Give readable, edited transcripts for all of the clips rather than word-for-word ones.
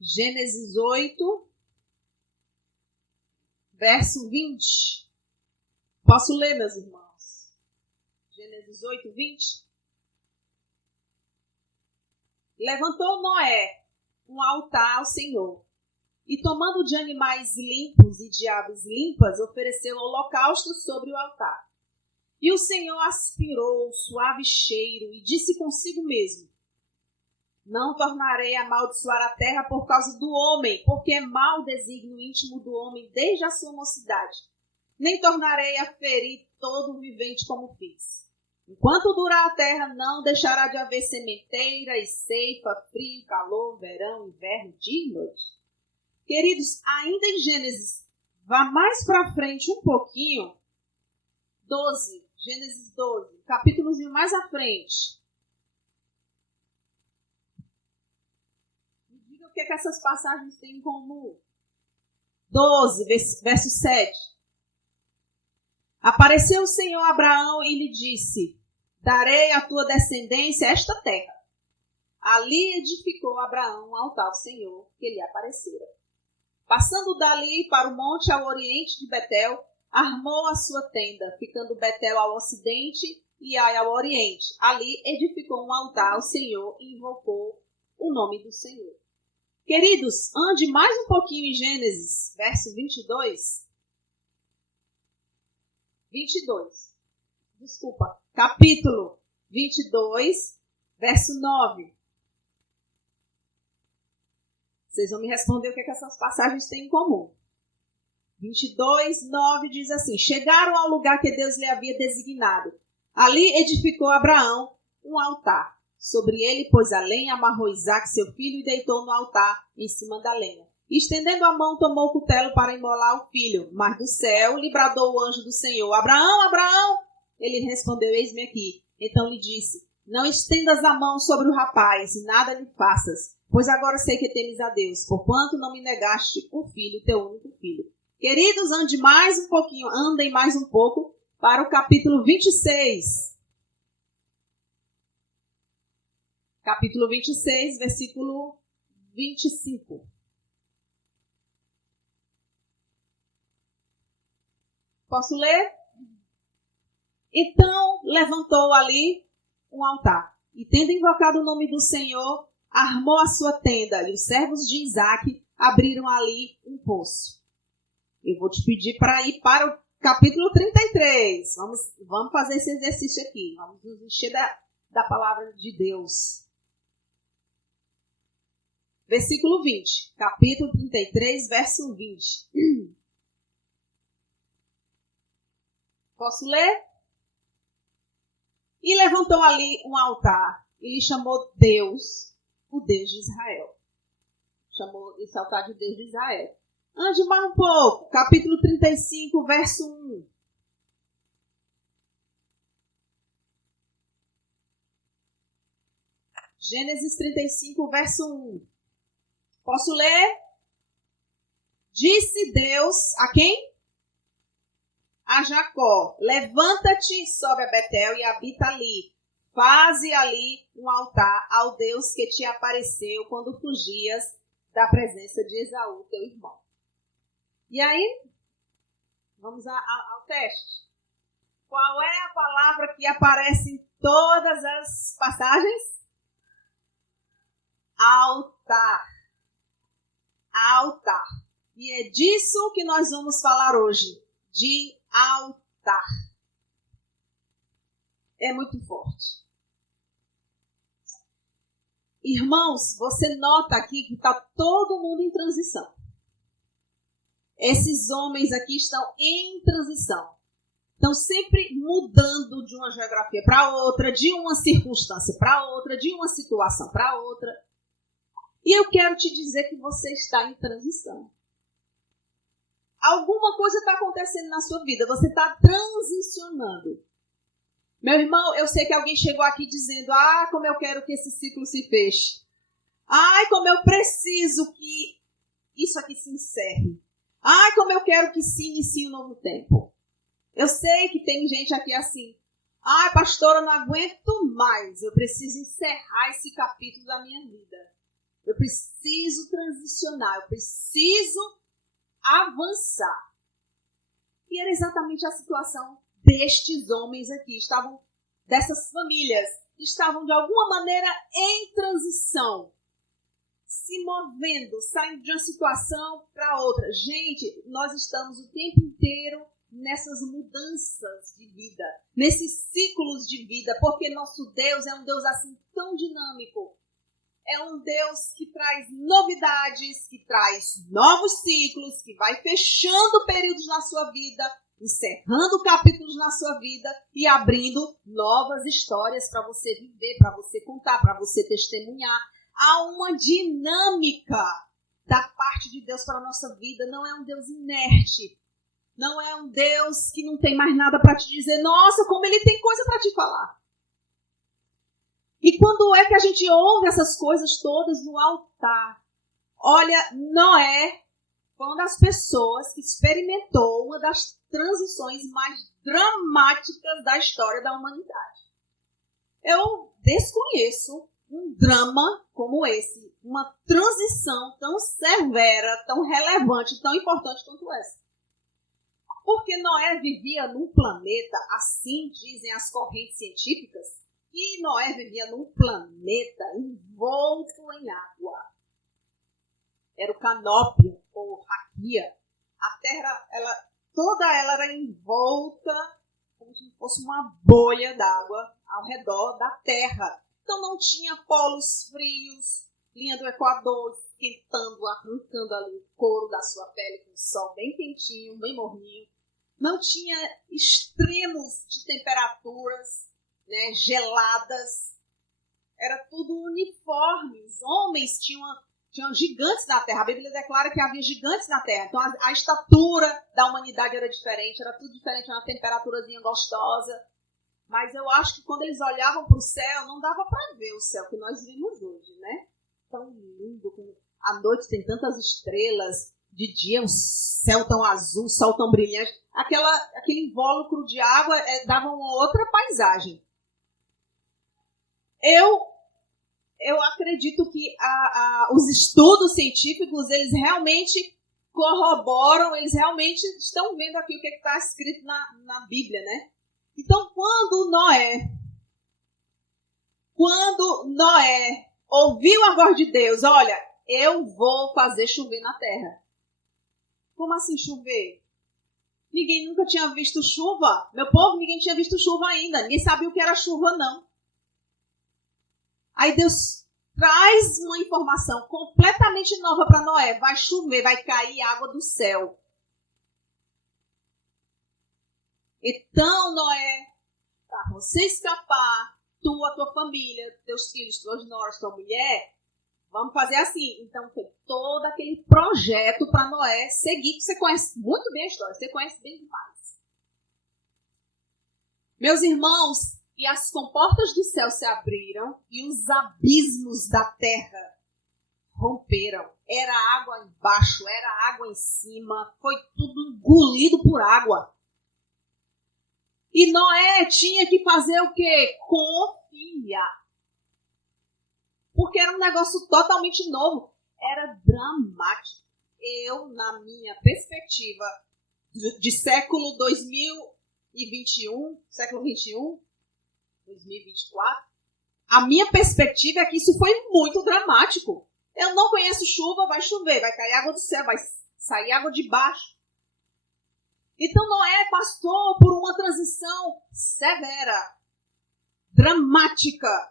Gênesis 8, verso 20. Posso ler, meus irmãos? Gênesis 8, 20. Levantou Noé um altar ao Senhor, e tomando de animais limpos e de aves limpas, ofereceu holocausto sobre o altar. E o Senhor aspirou o suave cheiro e disse consigo mesmo: não tornarei a amaldiçoar a terra por causa do homem, porque é mau o desígnio íntimo do homem desde a sua mocidade. Nem tornarei a ferir todo o vivente como fiz. Enquanto durar a terra, não deixará de haver sementeira e ceifa, frio, calor, verão, inverno, dia e noite. Queridos, ainda em Gênesis, vá mais para frente um pouquinho, 12, Gênesis 12, capítulozinho mais à frente. Me diga o que essas passagens têm em comum. 12, verso 7. Apareceu o Senhor a Abraão e lhe disse: darei à tua descendência esta terra. Ali edificou Abraão um altar ao Senhor, que lhe aparecera. Passando dali para o monte ao oriente de Betel, armou a sua tenda, ficando Betel ao ocidente e Ai ao oriente. Ali edificou um altar ao Senhor e invocou o nome do Senhor. Queridos, ande mais um pouquinho em Gênesis, verso 22. Capítulo 22, verso 9. Vocês vão me responder o que essas passagens têm em comum. 22, 9 diz assim: chegaram ao lugar que Deus lhe havia designado. Ali edificou Abraão um altar. Sobre ele pôs a lenha, amarrou Isaque, seu filho, e deitou no altar em cima da lenha. E, estendendo a mão, tomou o cutelo para imolar o filho. Mas do céu lhe bradou o anjo do Senhor: Abraão, Abraão! Ele respondeu: eis-me aqui. Então lhe disse: não estendas a mão sobre o rapaz, e nada lhe faças, pois agora sei que temes a Deus, porquanto não me negaste o filho, teu único filho. Queridos, andem mais um pouco para o capítulo 26. Capítulo 26, versículo 25. Posso ler? Então levantou ali um altar, e tendo invocado o nome do Senhor, armou a sua tenda, e os servos de Isaque abriram ali um poço. Eu vou te pedir para ir para o capítulo 33. Vamos fazer esse exercício aqui. Vamos nos encher da palavra de Deus. Versículo 20. Capítulo 33, verso 20. Posso ler? E levantou ali um altar, e lhe chamou Deus, o Deus de Israel. Chamou esse altar de Deus de Israel. Ande mais um pouco. Capítulo 35, verso 1. Gênesis 35, verso 1. Posso ler? Disse Deus a quem? A Jacó: levanta-te e sobe a Betel e habita ali. Faze ali um altar ao Deus que te apareceu quando fugias da presença de Esaú, teu irmão. E aí, vamos ao teste. Qual é a palavra que aparece em todas as passagens? Altar. Altar. E é disso que nós vamos falar hoje. De altar. É muito forte. Irmãos, você nota aqui que está todo mundo em transição. Esses homens aqui estão em transição. Estão sempre mudando de uma geografia para outra, de uma circunstância para outra, de uma situação para outra. E eu quero te dizer que você está em transição. Alguma coisa está acontecendo na sua vida. Você está transicionando. Meu irmão, eu sei que alguém chegou aqui dizendo: como eu quero que esse ciclo se feche. Como eu preciso que isso aqui se encerre. Como eu quero que se inicie um novo tempo. Eu sei que tem gente aqui assim: pastora, eu não aguento mais. Eu preciso encerrar esse capítulo da minha vida. Eu preciso transicionar, eu preciso avançar. E era exatamente a situação destes homens aqui, dessas famílias, estavam de alguma maneira em transição, se movendo, saindo de uma situação para outra. Gente, nós estamos o tempo inteiro nessas mudanças de vida, nesses ciclos de vida, porque nosso Deus é um Deus assim tão dinâmico. É um Deus que traz novidades, que traz novos ciclos, que vai fechando períodos na sua vida, encerrando capítulos na sua vida e abrindo novas histórias para você viver, para você contar, para você testemunhar. Há uma dinâmica da parte de Deus para a nossa vida. Não é um Deus inerte. Não é um Deus que não tem mais nada para te dizer. Nossa, como ele tem coisa para te falar. E quando é que a gente ouve essas coisas todas no altar? Olha, Noé foi uma das pessoas que experimentou uma das transições mais dramáticas da história da humanidade. Eu desconheço um drama como esse, uma transição tão severa, tão relevante, tão importante quanto essa. Porque Noé vivia num planeta, assim dizem as correntes científicas, e Noé vivia num planeta envolto em água. Era o canópio, ou raquia. A Terra, toda ela era envolta como se fosse uma bolha d'água ao redor da Terra. Então não tinha polos frios, linha do Equador, esquentando, arrancando ali o couro da sua pele com o sol bem quentinho, bem morninho. Não tinha extremos de temperaturas, né, geladas, era tudo uniforme. Os homens tinham gigantes na Terra. A Bíblia declara que havia gigantes na Terra. Então a estatura da humanidade era diferente, era tudo diferente, uma temperaturazinha gostosa. Mas eu acho que quando eles olhavam para o céu, não dava para ver o céu que nós vimos hoje, né? Tão lindo, à noite tem tantas estrelas, de dia um céu tão azul, sol tão brilhante. Aquele invólucro de água dava uma outra paisagem. Eu acredito que os estudos científicos, eles realmente corroboram, eles realmente estão vendo aqui o que está escrito na Bíblia, né? Então, quando Noé ouviu a voz de Deus, olha, eu vou fazer chover na terra. Como assim chover? Ninguém nunca tinha visto chuva. Meu povo, ninguém tinha visto chuva ainda. Ninguém sabia o que era chuva, não. Aí Deus traz uma informação completamente nova para Noé. Vai chover, vai cair água do céu. Então, Noé, para você escapar, a tua família, teus filhos, tuas noras, tua mulher, vamos fazer assim. Então, foi todo aquele projeto para Noé seguir, que você conhece muito bem a história, você conhece bem demais. Meus irmãos, e as comportas do céu se abriram e os abismos da terra romperam. Era água embaixo, era água em cima, foi tudo engolido por água. E Noé tinha que fazer o quê? Confiar. Porque era um negócio totalmente novo. Era dramático. Eu, na minha perspectiva de século 2021, século 21, 2024, a minha perspectiva é que isso foi muito dramático. Eu não conheço chuva, vai chover, vai cair água do céu, vai sair água de baixo. Então Noé passou por uma transição severa, dramática,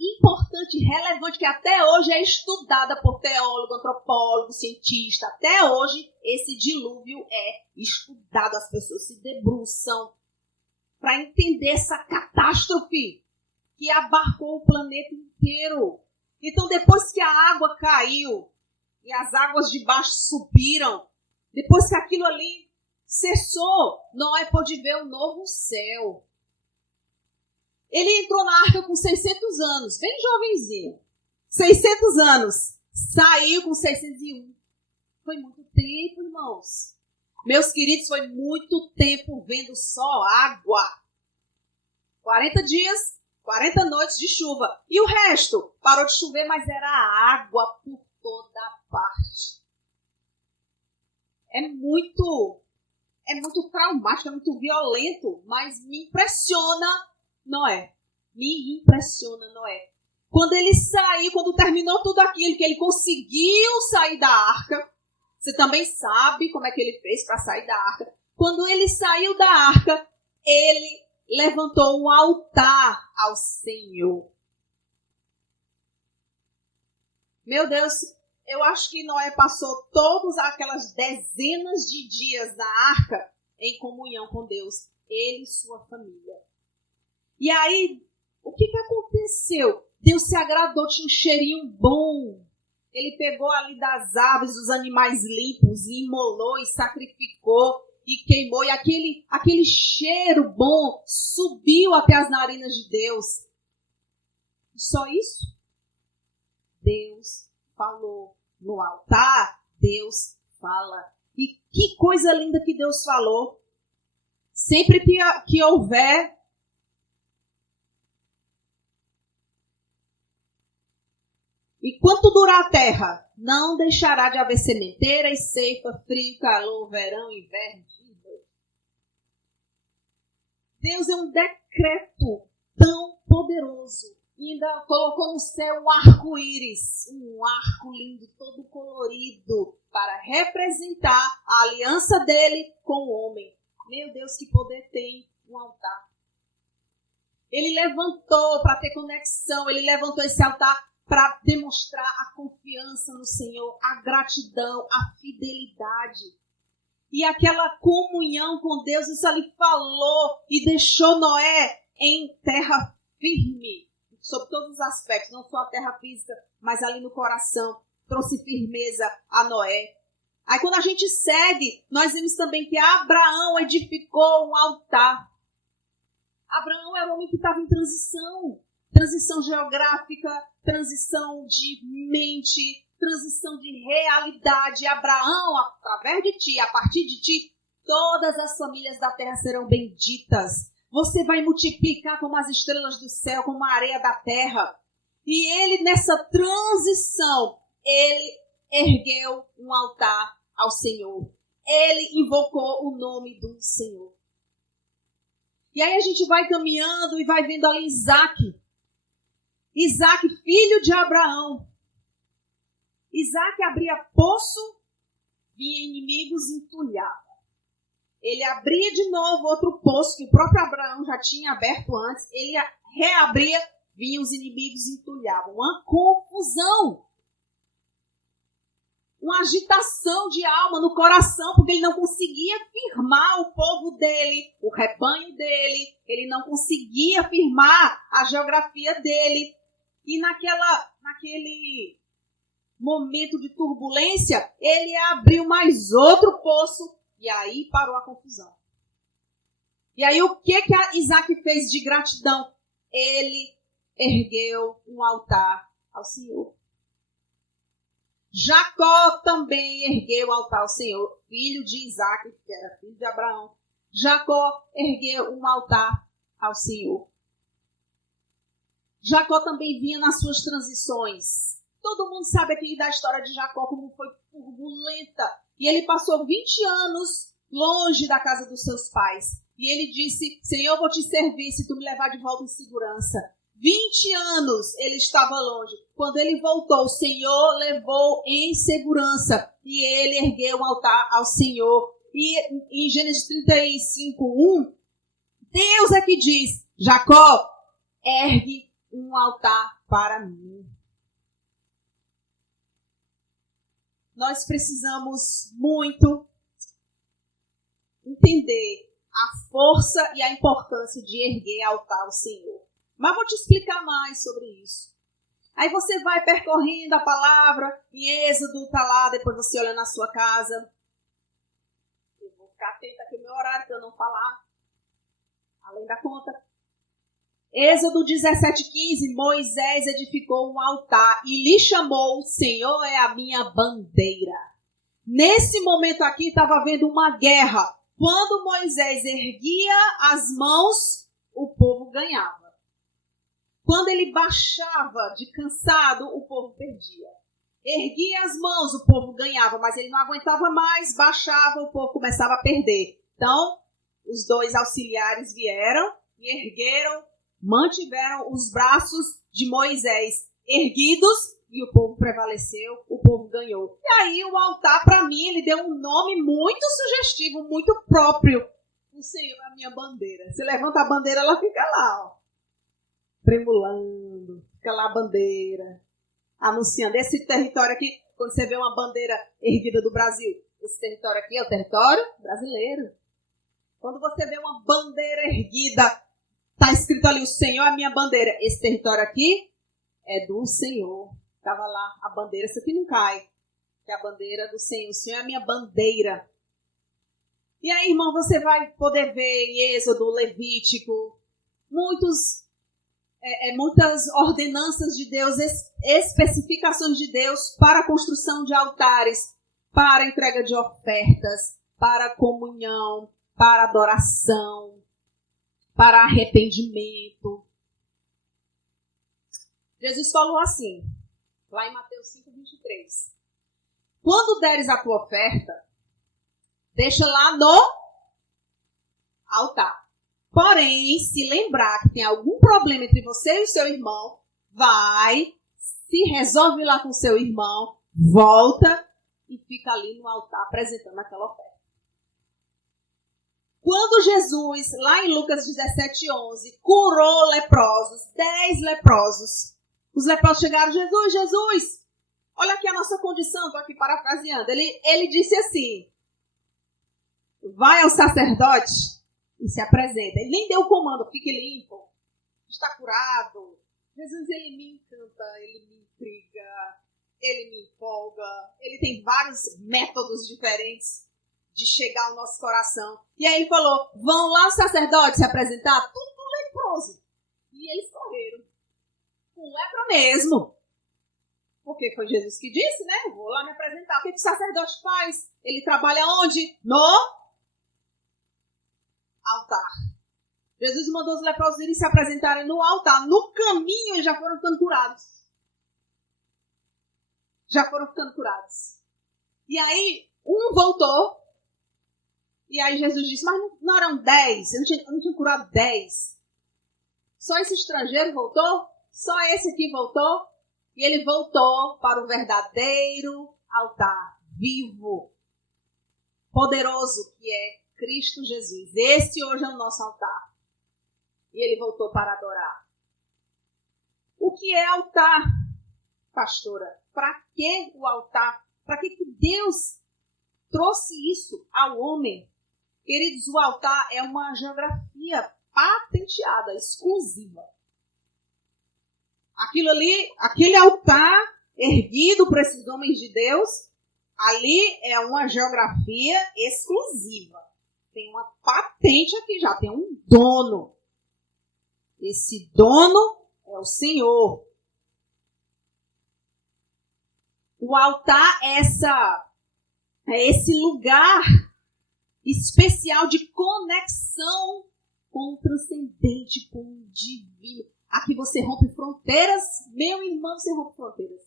importante, relevante, que até hoje é estudada por teólogo, antropólogo, cientista. Até hoje esse dilúvio é estudado, as pessoas se debruçam para entender essa catástrofe que abarcou o planeta inteiro. Então depois que a água caiu e as águas de baixo subiram, depois que aquilo ali cessou, Noé pôde ver um novo céu. Ele entrou na arca com 600 anos, bem jovenzinho. 600 anos. Saiu com 601. Foi muito tempo, irmãos. Meus queridos, foi muito tempo vendo só água. 40 dias, 40 noites de chuva. E o resto? Parou de chover, mas era água por toda parte. É muito traumático, é muito violento, mas me impressiona Noé. Me impressiona Noé. Quando ele saiu, quando terminou tudo aquilo, que ele conseguiu sair da arca, você também sabe como é que ele fez para sair da arca. Quando ele saiu da arca, ele levantou um altar ao Senhor. Meu Deus, eu acho que Noé passou todas aquelas dezenas de dias na arca em comunhão com Deus, ele e sua família. E aí, o que aconteceu? Deus se agradou, tinha um cheirinho bom. Ele pegou ali das aves, dos animais limpos, e imolou e sacrificou e queimou. E aquele cheiro bom subiu até as narinas de Deus. E só isso? Deus falou no altar, Deus fala. E que coisa linda que Deus falou. Sempre que houver e quanto durar a terra, não deixará de haver sementeira e ceifa, frio, calor, verão, inverno. Deus é um decreto tão poderoso. E ainda colocou no céu um arco-íris, um arco lindo, todo colorido, para representar a aliança dele com o homem. Meu Deus, que poder tem um altar. Ele levantou para ter conexão, ele levantou esse altar para demonstrar a confiança no Senhor, a gratidão, a fidelidade. E aquela comunhão com Deus, isso ali falou e deixou Noé em terra firme, sobre todos os aspectos, não só a terra física, mas ali no coração, trouxe firmeza a Noé. Aí quando a gente segue, nós vemos também que Abraão edificou um altar. Abraão era um homem que estava em transição geográfica, transição de mente, transição de realidade. Abraão, através de ti, a partir de ti, todas as famílias da terra serão benditas. Você vai multiplicar como as estrelas do céu, como a areia da terra. E ele, nessa transição, ele ergueu um altar ao Senhor. Ele invocou o nome do Senhor. E aí a gente vai caminhando e vai vendo ali Isaac. Isaac, filho de Abraão. Isaac abria poço, via inimigos e entulhava. Ele abria de novo outro poço que o próprio Abraão já tinha aberto antes. Ele reabria, vinham os inimigos e entulhavam. Uma confusão. Uma agitação de alma no coração, porque ele não conseguia firmar o povo dele, o rebanho dele. Ele não conseguia firmar a geografia dele. E naquele momento de turbulência, ele abriu mais outro poço. E aí parou a confusão. E aí o que Isaac fez de gratidão? Ele ergueu um altar ao Senhor. Jacó também ergueu um altar ao Senhor, filho de Isaac, que era filho de Abraão. Jacó ergueu um altar ao Senhor. Jacó também vinha nas suas transições. Todo mundo sabe aqui da história de Jacó, como foi turbulenta. E ele passou 20 anos longe da casa dos seus pais. E ele disse, Senhor, eu vou te servir se tu me levar de volta em segurança. 20 anos ele estava longe. Quando ele voltou, o Senhor levou em segurança. E ele ergueu um altar ao Senhor. E em Gênesis 35:1, Deus é que diz, Jacó, ergue um altar para mim. Nós precisamos muito entender a força e a importância de erguer altar ao Senhor. Mas vou te explicar mais sobre isso. Aí você vai percorrendo a palavra, em Êxodo está lá, depois você olha na sua casa. Eu vou ficar atenta aqui no meu horário para eu não falar além da conta. Êxodo 17:15, Moisés edificou um altar e lhe chamou, o Senhor é a minha bandeira. Nesse momento aqui estava havendo uma guerra. Quando Moisés erguia as mãos, o povo ganhava. Quando ele baixava de cansado, o povo perdia. Erguia as mãos, o povo ganhava, mas ele não aguentava mais, baixava, o povo começava a perder. Então, os dois auxiliares vieram e ergueram, mantiveram os braços de Moisés erguidos e o povo prevaleceu, o povo ganhou. E aí o altar, para mim, ele deu um nome muito sugestivo, muito próprio. O Senhor é a minha bandeira. Você levanta a bandeira, ela fica lá, ó, tremulando, fica lá a bandeira, anunciando. Esse território aqui, quando você vê uma bandeira erguida do Brasil, esse território aqui é o território brasileiro. Quando você vê uma bandeira erguida, está escrito ali, o Senhor é a minha bandeira. Esse território aqui é do Senhor. Estava lá a bandeira, essa aqui não cai, que é a bandeira do Senhor. O Senhor é a minha bandeira. E aí, irmão, você vai poder ver em Êxodo, Levítico, muitas ordenanças de Deus, especificações de Deus para a construção de altares, para a entrega de ofertas, para a comunhão, para a adoração, para arrependimento. Jesus falou assim, lá em Mateus 5:23. Quando deres a tua oferta, deixa lá no altar. Porém, se lembrar que tem algum problema entre você e o seu irmão, vai, se resolve lá com o seu irmão, volta e fica ali no altar apresentando aquela oferta. Quando Jesus, lá em Lucas 17:11, curou leprosos, 10 leprosos, os leprosos chegaram, Jesus, olha aqui a nossa condição, estou aqui parafraseando. Ele disse assim, vai ao sacerdote e se apresenta. Ele nem deu o comando, fique limpo, está curado. Jesus, ele me encanta, ele me intriga, ele me empolga, ele tem vários métodos diferentes de chegar ao nosso coração. E aí ele falou, vão lá os sacerdotes se apresentar, tudo leproso. E eles correram. Com lepra mesmo. Porque foi Jesus que disse, né? Vou lá me apresentar. O que o sacerdote faz? Ele trabalha onde? No altar. Jesus mandou os leprosos irem se apresentarem no altar. No caminho eles já foram ficando curados. E aí, um voltou. E aí Jesus disse, mas não eram 10? Eu não tinha curado 10. Só esse estrangeiro voltou? Só esse aqui voltou? E ele voltou para o verdadeiro altar, vivo, poderoso, que é Cristo Jesus. Esse hoje é o nosso altar. E ele voltou para adorar. O que é altar, pastora? Para que o altar? Para que Deus trouxe isso ao homem? Queridos, o altar é uma geografia patenteada, exclusiva. Aquilo ali, aquele altar erguido por esses homens de Deus, ali é uma geografia exclusiva. Tem uma patente aqui já, tem um dono. Esse dono é o Senhor. O altar é esse lugar especial de conexão com o transcendente, com o divino. Aqui você rompe fronteiras, meu irmão, você rompe fronteiras.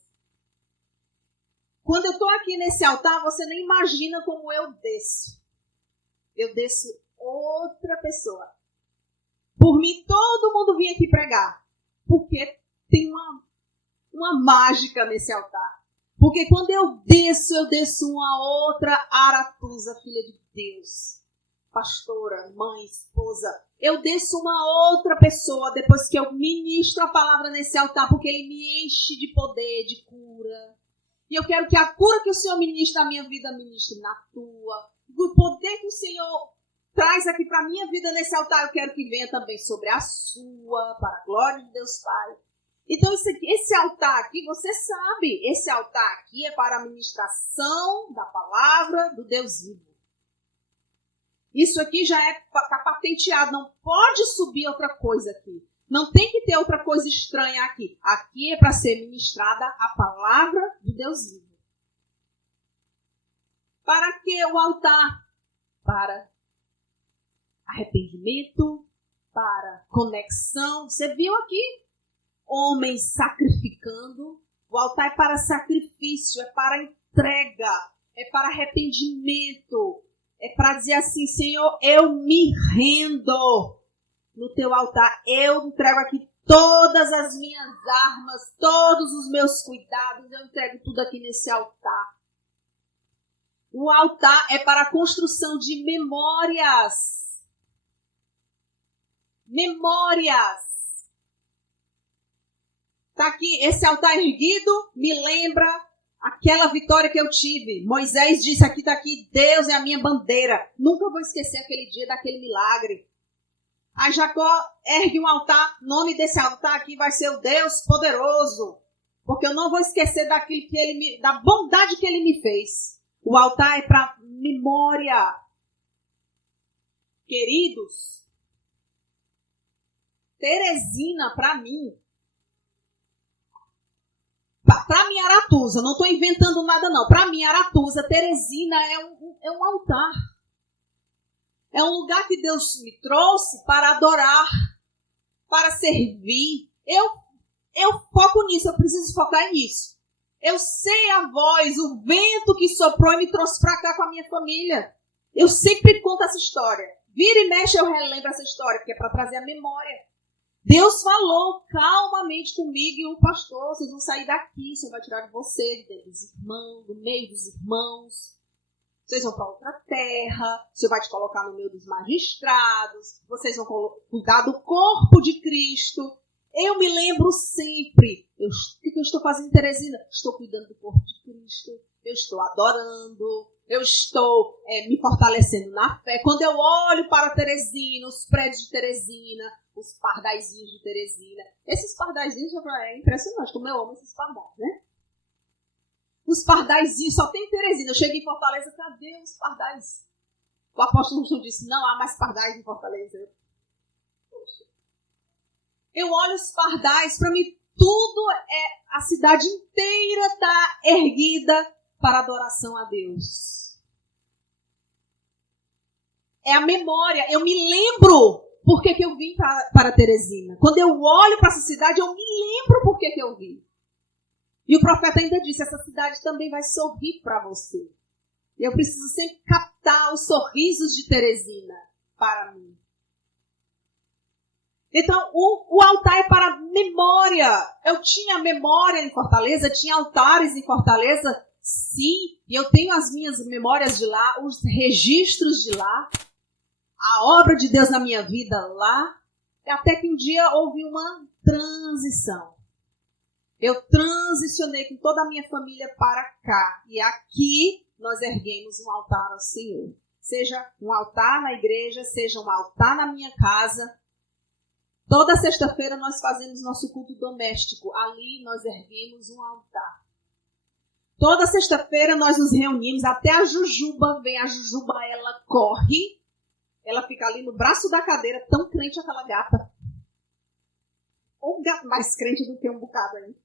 Quando eu estou aqui nesse altar, você nem imagina como eu desço. Eu desço outra pessoa. Por mim, todo mundo vinha aqui pregar. Porque tem uma mágica nesse altar. Porque quando eu desço uma outra Aratusa, filha de Deus. Pastora, mãe, esposa. Eu desço uma outra pessoa depois que eu ministro a palavra nesse altar, porque ele me enche de poder, de cura. E eu quero que a cura que o Senhor ministra na minha vida, ministre na tua. O poder que o Senhor traz aqui para a minha vida nesse altar, eu quero que venha também sobre a sua, para a glória de Deus Pai. Então, esse altar aqui, você sabe, esse altar aqui é para a ministração da palavra do Deus vivo. Isso aqui já está patenteado, não pode subir outra coisa aqui. Não tem que ter outra coisa estranha aqui. Aqui é para ser ministrada a palavra do Deus vivo. Para que o altar? Para arrependimento, para conexão. Você viu aqui? homens sacrificando. O altar é para sacrifício, é para entrega, é para arrependimento. É para dizer assim, Senhor, eu me rendo no teu altar. Eu entrego aqui todas as minhas armas, todos os meus cuidados, eu entrego tudo aqui nesse altar. O altar é para a construção de memórias. Memórias. Está aqui, esse altar erguido me lembra aquela vitória que eu tive. Moisés disse, aqui está aqui, Deus é a minha bandeira. Nunca vou esquecer aquele dia daquele milagre. Aí Jacó ergue um altar, o nome desse altar aqui vai ser o Deus poderoso. Porque eu não vou esquecer daquilo que da bondade que ele me fez. O altar é para memória. Queridos, Teresina, para mim, para mim, Aratuza, não estou inventando nada não. Para mim, Aratuza, Teresina é um altar. É um lugar que Deus me trouxe para adorar, para servir. Eu foco nisso, eu preciso focar nisso. Eu sei a voz, o vento que soprou e me trouxe para cá com a minha família. Eu sempre conto essa história. Vira e mexe, eu relembro essa história, porque é para trazer a memória. Deus falou calmamente comigo e o pastor, vocês vão sair daqui, o Senhor vai tirar de vocês, dos irmãos, do meio dos irmãos. Vocês vão para outra terra, o Senhor vai te colocar no meio dos magistrados, vocês vão cuidar do corpo de Cristo. Eu me lembro sempre, o que eu estou fazendo em Teresina? Estou cuidando do corpo de Cristo, eu estou adorando, eu estou me fortalecendo na fé. Quando eu olho para Teresina, os prédios de Teresina, os pardaizinhos de Teresina. Esses pardaizinhos é impressionante, como eu amo esses pardais, né? Os pardaizinhos, só tem Teresina. Eu cheguei em Fortaleza, cadê os pardais? O apóstolo João disse, não há mais pardais em Fortaleza. Poxa. Eu olho os pardais, para mim tudo a cidade inteira está erguida para adoração a Deus. É a memória, eu me lembro por que eu vim para Teresina. Quando eu olho para essa cidade, eu me lembro por que eu vim. E o profeta ainda disse, essa cidade também vai sorrir para você. E eu preciso sempre captar os sorrisos de Teresina para mim. Então, o altar é para memória. Eu tinha memória em Fortaleza, tinha altares em Fortaleza, sim. E eu tenho as minhas memórias de lá, os registros de lá. A obra de Deus na minha vida lá, até que um dia houve uma transição. Eu transicionei com toda a minha família para cá. E aqui nós erguemos um altar ao Senhor. Seja um altar na igreja, seja um altar na minha casa. Toda sexta-feira nós fazemos nosso culto doméstico. Ali nós erguemos um altar. Toda sexta-feira nós nos reunimos, até a Jujuba vem. A Jujuba, ela corre. Ela fica ali no braço da cadeira, tão crente aquela gata. Ou um gato mais crente do que um bocado aí.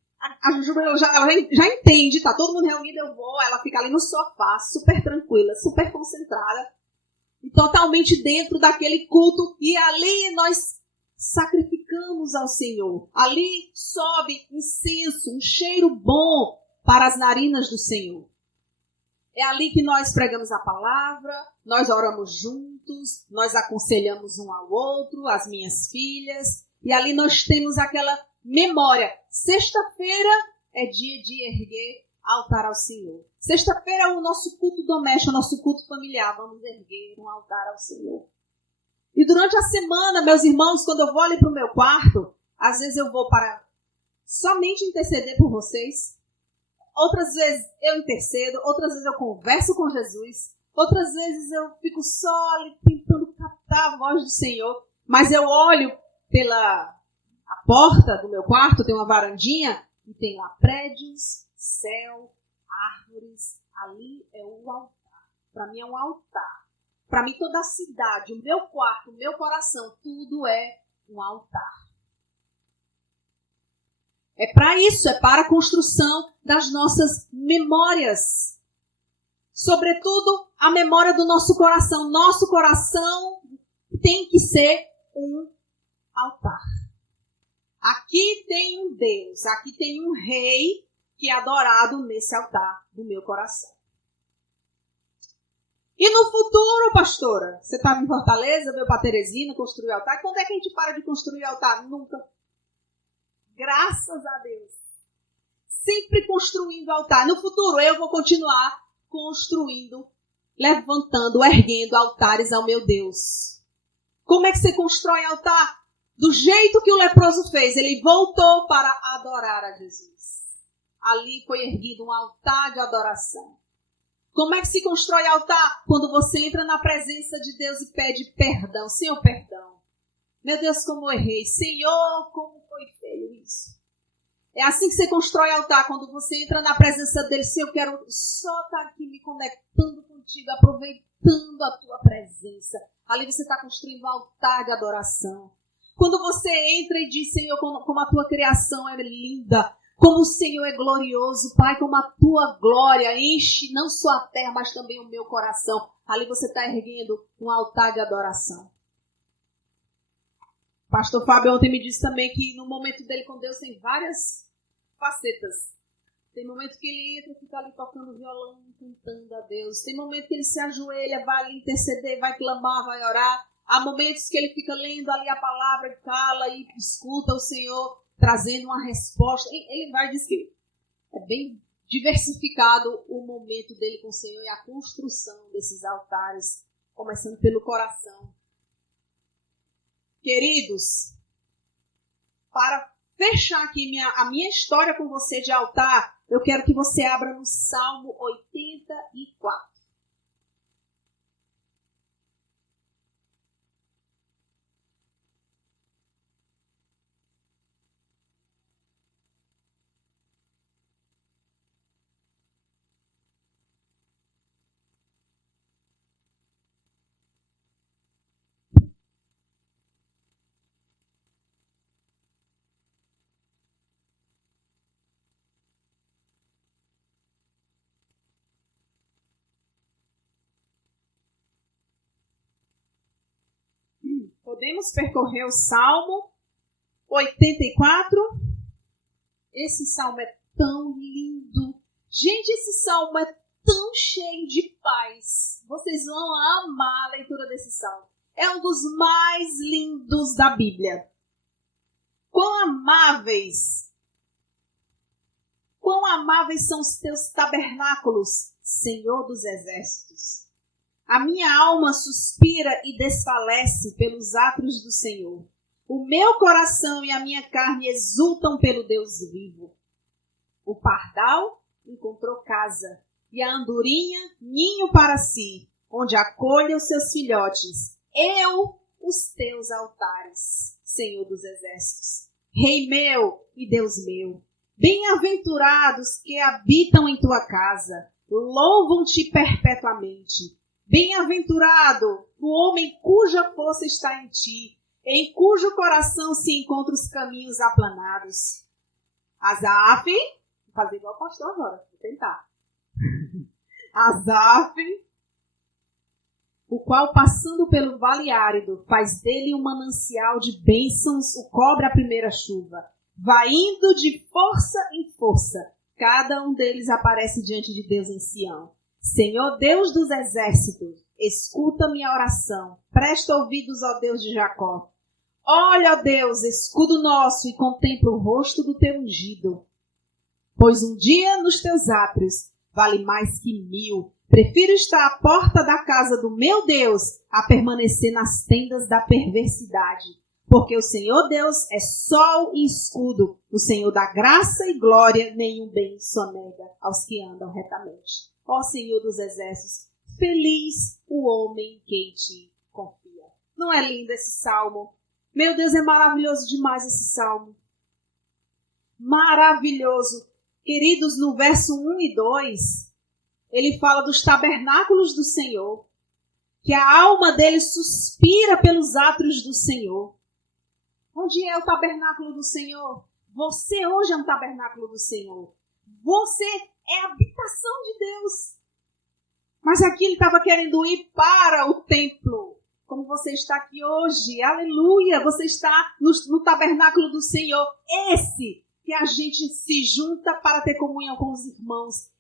A Jujuba ela já entende, tá todo mundo reunido, eu vou, ela fica ali no sofá, super tranquila, super concentrada. E totalmente dentro daquele culto. E ali nós sacrificamos ao Senhor. Ali sobe incenso, um cheiro bom para as narinas do Senhor. É ali que nós pregamos a palavra, nós oramos juntos, nós aconselhamos um ao outro, as minhas filhas, e ali nós temos aquela memória. Sexta-feira é dia de erguer altar ao Senhor. Sexta-feira é o nosso culto doméstico, o nosso culto familiar. Vamos erguer um altar ao Senhor. E durante a semana, meus irmãos, quando eu vou ali para o meu quarto, às vezes eu vou para somente interceder por vocês. Outras vezes eu intercedo, outras vezes eu converso com Jesus, outras vezes eu fico só ali tentando captar a voz do Senhor, mas eu olho pela a porta do meu quarto, tem uma varandinha, e tem lá prédios, céu, árvores, ali é o altar. Para mim é um altar. Para mim toda a cidade, o meu quarto, o meu coração, tudo é um altar. É para isso, é para a construção das nossas memórias. Sobretudo, a memória do nosso coração. Nosso coração tem que ser um altar. Aqui tem um Deus, aqui tem um rei que é adorado nesse altar do meu coração. E no futuro, pastora, você estava em Fortaleza, veio para Teresina, construiu altar. Quando é que a gente para de construir altar? Nunca. Graças a Deus. Sempre construindo altar. No futuro, eu vou continuar construindo, levantando, erguendo altares ao meu Deus. Como é que você constrói altar? Do jeito que o leproso fez. Ele voltou para adorar a Jesus. Ali foi erguido um altar de adoração. Como é que se constrói altar? Quando você entra na presença de Deus e pede perdão. Senhor, perdão. Meu Deus, como eu errei. Senhor, como foi feio isso. É assim que você constrói altar. Quando você entra na presença dele. Senhor, eu quero só estar aqui me conectando contigo, aproveitando a tua presença. Ali você está construindo um altar de adoração. Quando você entra e diz, Senhor, como a tua criação é linda, como o Senhor é glorioso, Pai, como a tua glória enche não só a terra, mas também o meu coração. Ali você está erguendo um altar de adoração. O pastor Fábio ontem me disse também que no momento dele com Deus tem várias facetas. Tem momento que ele entra e fica ali tocando violão, cantando a Deus. Tem momento que ele se ajoelha, vai ali interceder, vai clamar, vai orar. Há momentos que ele fica lendo ali a palavra e cala e escuta o Senhor trazendo uma resposta. Ele vai dizer que é bem diversificado o momento dele com o Senhor e a construção desses altares, começando pelo coração. Queridos, para fechar aqui a minha história com você de altar, eu quero que você abra no Salmo 84. Podemos percorrer o Salmo 84. Esse salmo é tão lindo. Gente, esse salmo é tão cheio de paz. Vocês vão amar a leitura desse salmo. É um dos mais lindos da Bíblia. Quão amáveis são os teus tabernáculos, Senhor dos exércitos. A minha alma suspira e desfalece pelos atos do Senhor. O meu coração e a minha carne exultam pelo Deus vivo. O pardal encontrou casa, e a andorinha ninho para si, onde acolhe os seus filhotes. Eu, os teus altares, Senhor dos exércitos. Rei meu e Deus meu, bem-aventurados que habitam em tua casa, louvam-te perpetuamente. Bem-aventurado o homem cuja força está em ti, em cujo coração se encontram os caminhos aplanados. Asaf, vou fazer igual o pastor agora, vou tentar. Asaf, o qual passando pelo vale árido, faz dele um manancial de bênçãos, o cobre a primeira chuva. Vai indo de força em força, cada um deles aparece diante de Deus em Sião. Senhor Deus dos exércitos, escuta minha oração, presta ouvidos ao Deus de Jacó. Olha, ó Deus, escudo nosso, e contempla o rosto do teu ungido. Pois um dia nos teus átrios vale mais que 1000. Prefiro estar à porta da casa do meu Deus a permanecer nas tendas da perversidade. Porque o Senhor Deus é sol e escudo, o Senhor dá graça e glória, nenhum bem sonega aos que andam retamente. Ó Senhor dos exércitos, feliz o homem que em ti confia. Não é lindo esse salmo? Meu Deus, é maravilhoso demais esse salmo. Maravilhoso. Queridos, no verso 1 e 2, ele fala dos tabernáculos do Senhor, que a alma dele suspira pelos átrios do Senhor. Onde é o tabernáculo do Senhor? Você hoje é um tabernáculo do Senhor. Você é a habitação de Deus. Mas aqui ele estava querendo ir para o templo. como você está aqui hoje. Aleluia! Você está no tabernáculo do Senhor. Esse que a gente se junta para ter comunhão com os irmãos.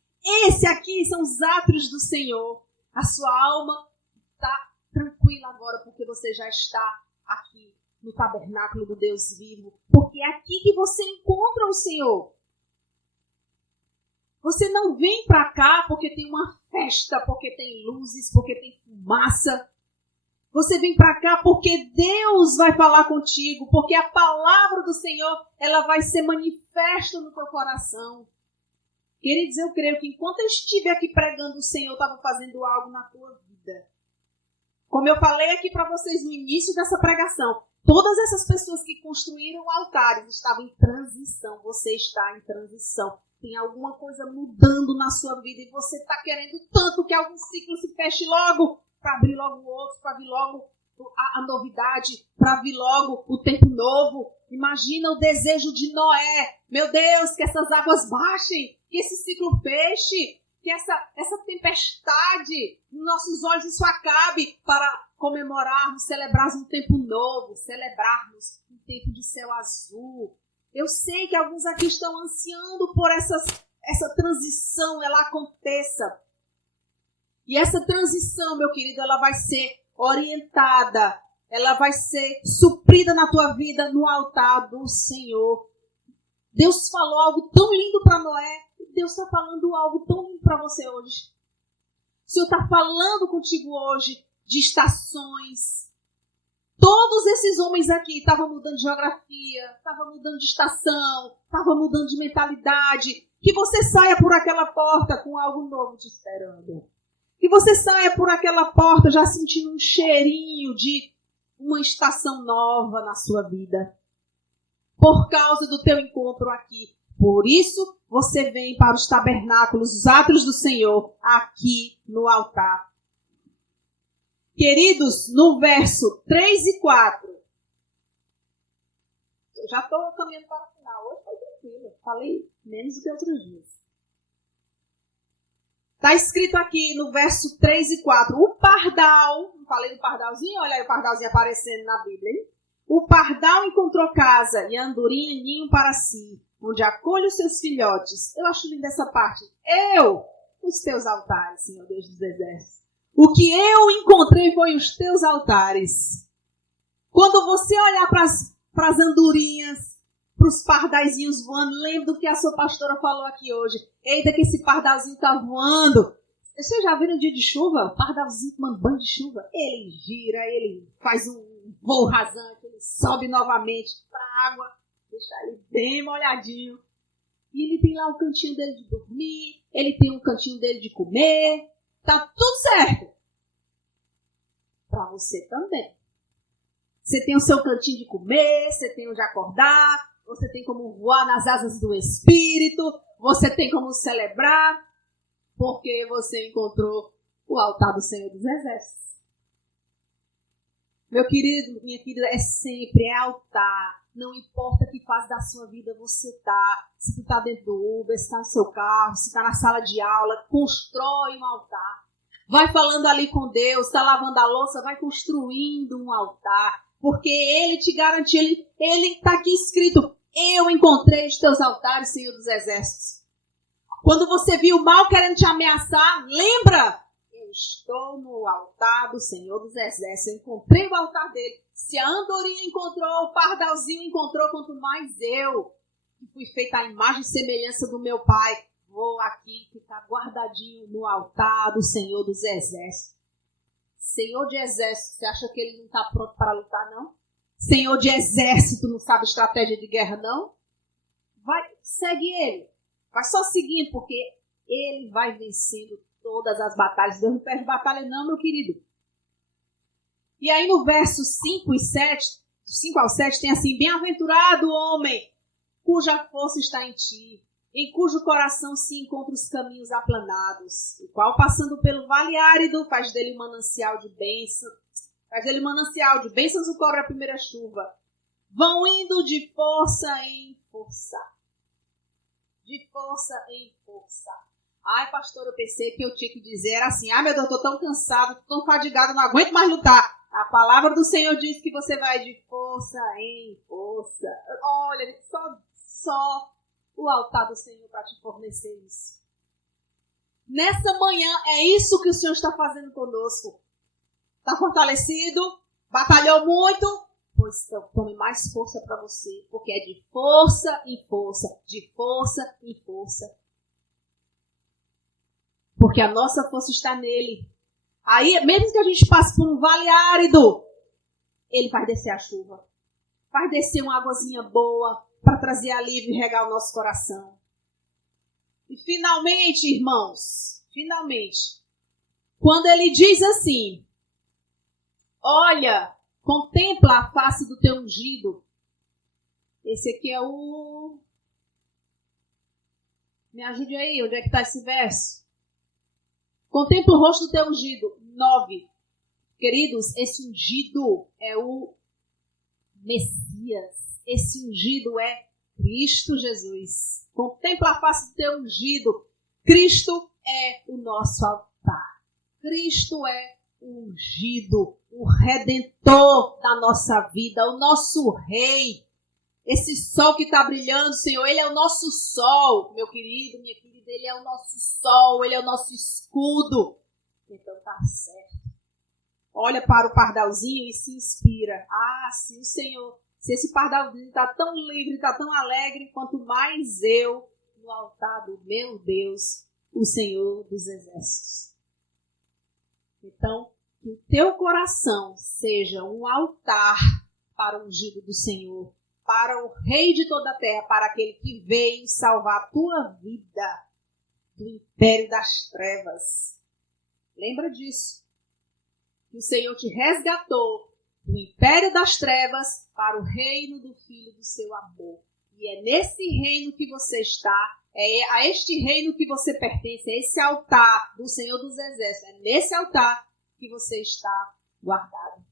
Esse aqui são os átrios do Senhor. A sua alma está tranquila agora porque você já está aqui no tabernáculo do Deus vivo. Porque é aqui que você encontra o Senhor. Você não vem para cá porque tem uma festa, porque tem luzes, porque tem fumaça. Você vem para cá porque Deus vai falar contigo, porque a palavra do Senhor, ela vai ser manifesta no teu coração. Queridos, eu creio que enquanto eu estiver aqui pregando, o Senhor estava fazendo algo na tua vida. Como eu falei aqui para vocês no início dessa pregação, todas essas pessoas que construíram altares estavam em transição. Você está em transição. Tem alguma coisa mudando na sua vida e você está querendo tanto que algum ciclo se feche logo, para abrir logo o outro, para vir logo a novidade, para vir logo o tempo novo. Imagina o desejo de Noé. Meu Deus, que essas águas baixem, que esse ciclo feche, que essa tempestade nos nossos olhos isso acabe para comemorarmos, celebrarmos um tempo novo, celebrarmos um tempo de céu azul. Eu sei que alguns aqui estão ansiando por essa transição, ela aconteça. E essa transição, meu querido, ela vai ser orientada, ela vai ser suprida na tua vida no altar do Senhor. Deus falou algo tão lindo para Noé, e Deus está falando algo tão lindo para você hoje. O Senhor está falando contigo hoje de estações. Todos esses homens aqui estavam mudando de geografia, estavam mudando de estação, estavam mudando de mentalidade. Que você saia por aquela porta com algo novo te esperando. Que você saia por aquela porta já sentindo um cheirinho de uma estação nova na sua vida. Por causa do teu encontro aqui. Por isso, você vem para os tabernáculos, os átrios do Senhor, aqui no altar. Queridos, no verso 3 e 4. Eu já estou caminhando para o final. Hoje foi tranquilo. Falei menos do que outros dias. Está escrito aqui no verso 3 e 4. O pardal, não falei do pardalzinho? Olha aí o pardalzinho aparecendo na Bíblia, hein? O pardal encontrou casa e a andorinha ninho para si, onde acolhe os seus filhotes. Eu acho linda essa parte. Os teus altares, Senhor Deus dos exércitos. O que eu encontrei foi os teus altares. Quando você olhar para as andorinhas, para os pardaizinhos voando, lembra do que a sua pastora falou aqui hoje. Eita, que esse pardalzinho está voando. Vocês já viram um dia de chuva? O pardalzinho tomando banho de chuva. Ele gira, ele faz um voo rasante, ele sobe novamente para a água, deixa ele bem molhadinho. E ele tem lá o cantinho dele de dormir, ele tem um cantinho dele de comer. Tá tudo certo. Para você também. Você tem o seu cantinho de comer, você tem onde acordar, você tem como voar nas asas do Espírito, você tem como celebrar, porque você encontrou o altar do Senhor dos Exércitos. Meu querido, minha querida, é altar. Não importa que fase da sua vida você está. Se tu está dentro do Uber, se está no seu carro, se está na sala de aula, constrói um altar. Vai falando ali com Deus, está lavando a louça, vai construindo um altar. Porque Ele te garante, Ele está aqui escrito, eu encontrei os teus altares, Senhor dos Exércitos. Quando você viu o mal querendo te ameaçar, lembra? Eu estou no altar do Senhor dos Exércitos, eu encontrei o altar dele. Se a andorinha encontrou, o pardalzinho encontrou, quanto mais eu, que fui feita à imagem e semelhança do meu Pai, vou aqui ficar guardadinho no altar do Senhor dos Exércitos. Senhor de Exército, você acha que ele não está pronto para lutar, não? Senhor de Exército, não sabe estratégia de guerra, não? Vai, segue ele. Vai só seguindo, porque ele vai vencendo todas as batalhas. Deus não perde batalha, não, meu querido. E aí no verso 5 e 7, 5 ao 7, tem assim, bem-aventurado o homem cuja força está em ti, em cujo coração se encontram os caminhos aplanados, o qual, passando pelo vale árido, faz dele manancial de bênçãos, o cobre a primeira chuva. Vão indo de força em força. De força em força. Ai, pastor, eu pensei que eu tinha que dizer assim, meu Deus, eu tô tão cansado, tô tão fadigado, não aguento mais lutar. A palavra do Senhor diz que você vai de força em força. Olha, só o altar do Senhor para te fornecer isso. Nessa manhã, é isso que o Senhor está fazendo conosco. Está fortalecido? Batalhou muito? Pois então, tome mais força para você, porque é de força em força, de força em força. Porque a nossa força está nele. Aí, mesmo que a gente passe por um vale árido, ele faz descer a chuva. Faz descer uma águazinha boa para trazer alívio e regar o nosso coração. E finalmente, irmãos, quando ele diz assim, olha, contempla a face do teu ungido. Esse aqui é o... Me ajude aí, onde é que está esse verso? Contempla o rosto do teu ungido. 9. Queridos, esse ungido é o Messias. Esse ungido é Cristo Jesus. Contempla a face do teu ungido. Cristo é o nosso altar. Cristo é o ungido, o redentor da nossa vida, o nosso rei. Esse sol que está brilhando, Senhor, ele é o nosso sol, meu querido, minha querida, ele é o nosso sol, ele é o nosso escudo. Então tá certo. Olha para o pardalzinho e se inspira. Ah, se o Senhor, se esse pardalzinho está tão livre, está tão alegre, quanto mais eu no altar do meu Deus, o Senhor dos Exércitos. Então, que o teu coração seja um altar para o ungido do Senhor, para o Rei de toda a terra, para aquele que veio salvar a tua vida do império das trevas. Lembra disso. Que o Senhor te resgatou do império das trevas para o reino do Filho do seu amor. E é nesse reino que você está, é a este reino que você pertence, é esse altar do Senhor dos Exércitos, é nesse altar que você está guardado.